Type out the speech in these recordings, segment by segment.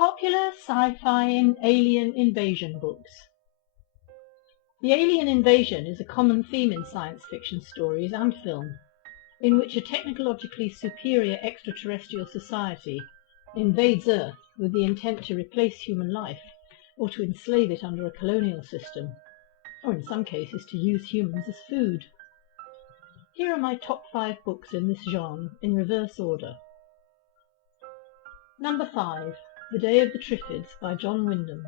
Popular sci-fi and alien invasion books. The alien invasion is a common theme in science fiction stories and film, in which a technologically superior extraterrestrial society invades Earth with the intent to replace human life or to enslave it under a colonial system, or in some cases to use humans as food. Here are my top 5 books in this genre, in reverse order. Number 5, The Day of the Triffids by John Wyndham.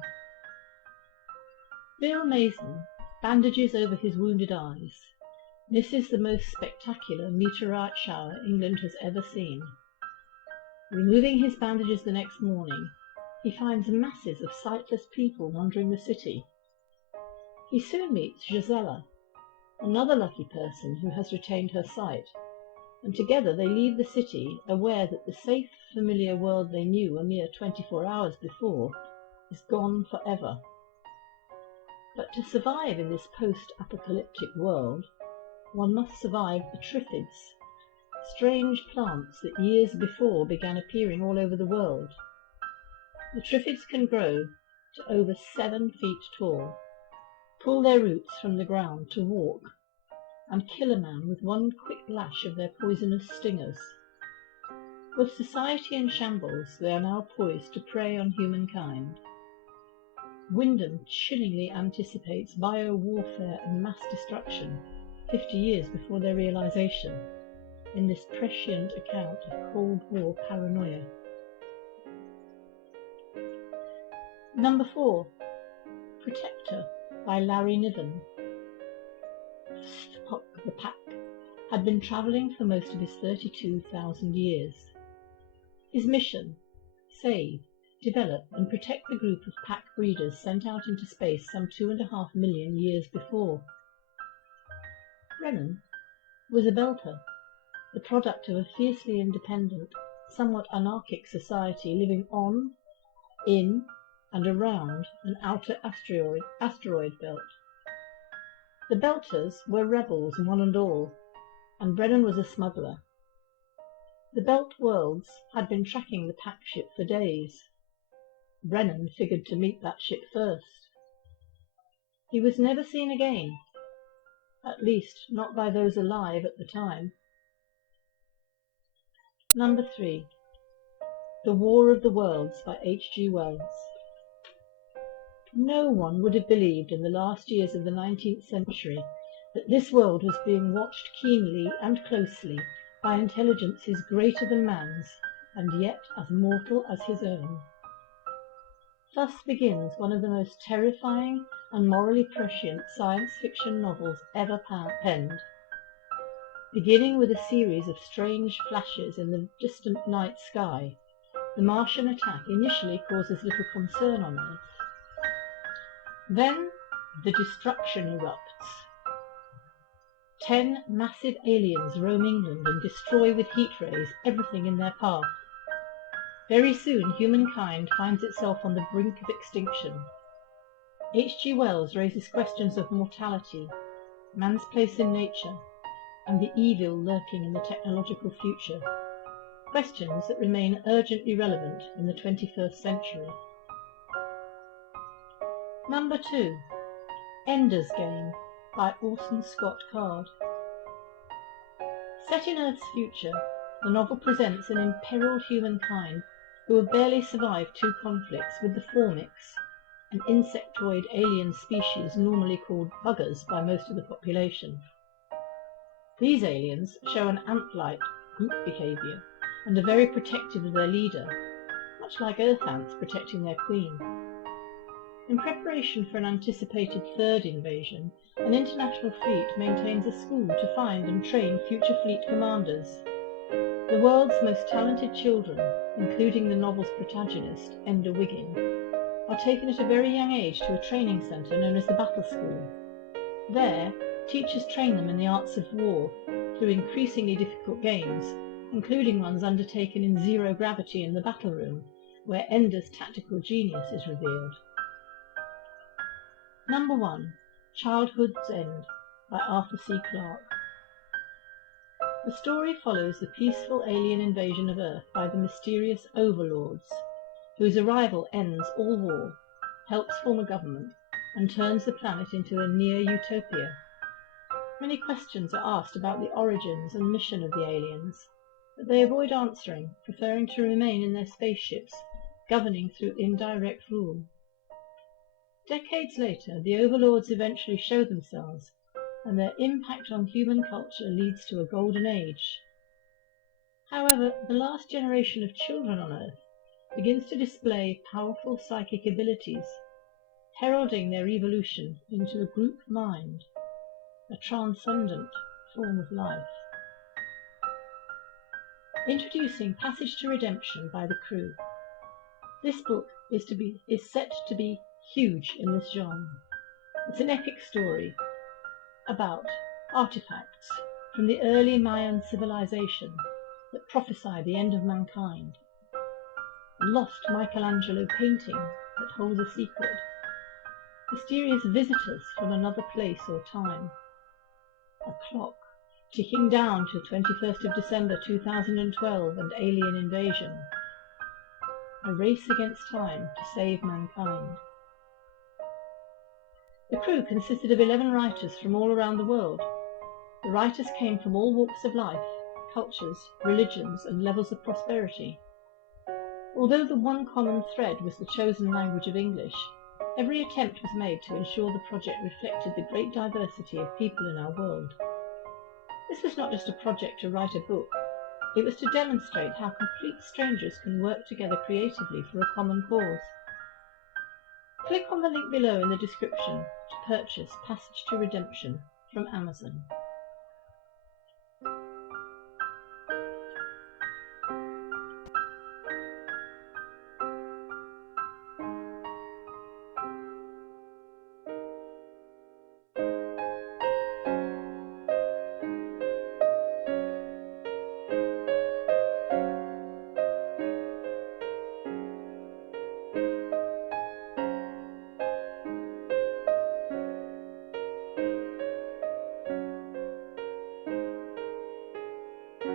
Bill Mason bandages over his wounded eyes. This is the most spectacular meteorite shower England has ever seen. Removing his bandages the next morning, he finds masses of sightless people wandering the city. He soon meets Gisela, another lucky person who has retained her sight, and together they leave the city, aware that the safe, familiar world they knew a mere 24 hours before is gone forever. But to survive in this post-apocalyptic world, one must survive the triffids, strange plants that years before began appearing all over the world. The triffids can grow to over 7 feet tall, pull their roots from the ground to walk, and kill a man with one quick lash of their poisonous stingers. With society in shambles, they are now poised to prey on humankind. Wyndham chillingly anticipates bio-warfare and mass destruction 50 years before their realization in this prescient account of Cold War paranoia. Number 4, Protector by Larry Niven. Spock the Pack had been travelling for most of his 32,000 years. His mission: save, develop and protect the group of pack breeders sent out into space some 2.5 million years before. Brennan was a Belter, the product of a fiercely independent, somewhat anarchic society living on, in and around an outer asteroid belt. The Belters were rebels one and all, and Brennan was a smuggler. The Belt worlds had been tracking the pack ship for days. Brennan figured to meet that ship first. He was never seen again, at least not by those alive at the time. Number 3, The War of the Worlds by H.G. Wells. No one would have believed in the last years of the 19th century that this world was being watched keenly and closely by intelligences greater than man's, and yet as mortal as his own. Thus begins one of the most terrifying and morally prescient science fiction novels ever penned. Beginning with a series of strange flashes in the distant night sky, the Martian attack initially causes little concern on Earth. Then the destruction erupts. 10 massive aliens roam England and destroy with heat rays everything in their path. Very soon humankind finds itself on the brink of extinction. H.G. Wells raises questions of mortality, man's place in nature, and the evil lurking in the technological future, questions that remain urgently relevant in the 21st century. Number 2, Ender's Game by Orson Scott Card. Set in Earth's future, the novel presents an imperiled humankind who have barely survived 2 conflicts with the Formics, an insectoid alien species normally called buggers by most of the population. These aliens show an ant-like group behaviour and are very protective of their leader, much like Earth ants protecting their queen. In preparation for an anticipated 3rd invasion, an international fleet maintains a school to find and train future fleet commanders. The world's most talented children, including the novel's protagonist, Ender Wiggin, are taken at a very young age to a training centre known as the Battle School. There, teachers train them in the arts of war through increasingly difficult games, including ones undertaken in zero gravity in the battle room, where Ender's tactical genius is revealed. Number 1, Childhood's End by Arthur C. Clarke. The story follows the peaceful alien invasion of Earth by the mysterious overlords, whose arrival ends all war, helps form a government, and turns the planet into a near-utopia. Many questions are asked about the origins and mission of the aliens, but they avoid answering, preferring to remain in their spaceships, governing through indirect rule. Decades later, the overlords eventually show themselves, and their impact on human culture leads to a golden age. However, the last generation of children on Earth begins to display powerful psychic abilities, heralding their evolution into a group mind, a transcendent form of life. Introducing Passage to Redemption by the Crew. This book is set to be huge in this genre. It's an epic story about artifacts from the early Mayan civilization that prophesy the end of mankind, a lost Michelangelo painting that holds a secret, mysterious visitors from another place or time, a clock ticking down to 21st of December 2012 and alien invasion, a race against time to save mankind. The Crew consisted of 11 writers from all around the world. The writers came from all walks of life, cultures, religions, and levels of prosperity. Although the one common thread was the chosen language of English, every attempt was made to ensure the project reflected the great diversity of people in our world. This was not just a project to write a book, it was to demonstrate how complete strangers can work together creatively for a common cause. Click on the link below in the description to purchase Passage to Redemption from Amazon.